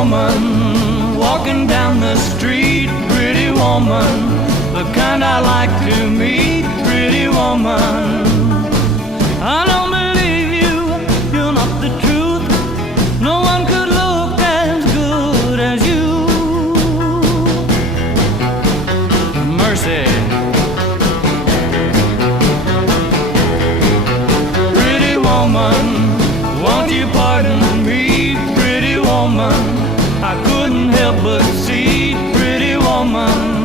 woman walking down the street, pretty woman, the kind I like to meet, pretty woman. I don't believe you, you're not the truth. No one could look as good as you. Mercy. Pretty woman, won't you pardon me, pretty woman? I couldn't help but see, pretty woman.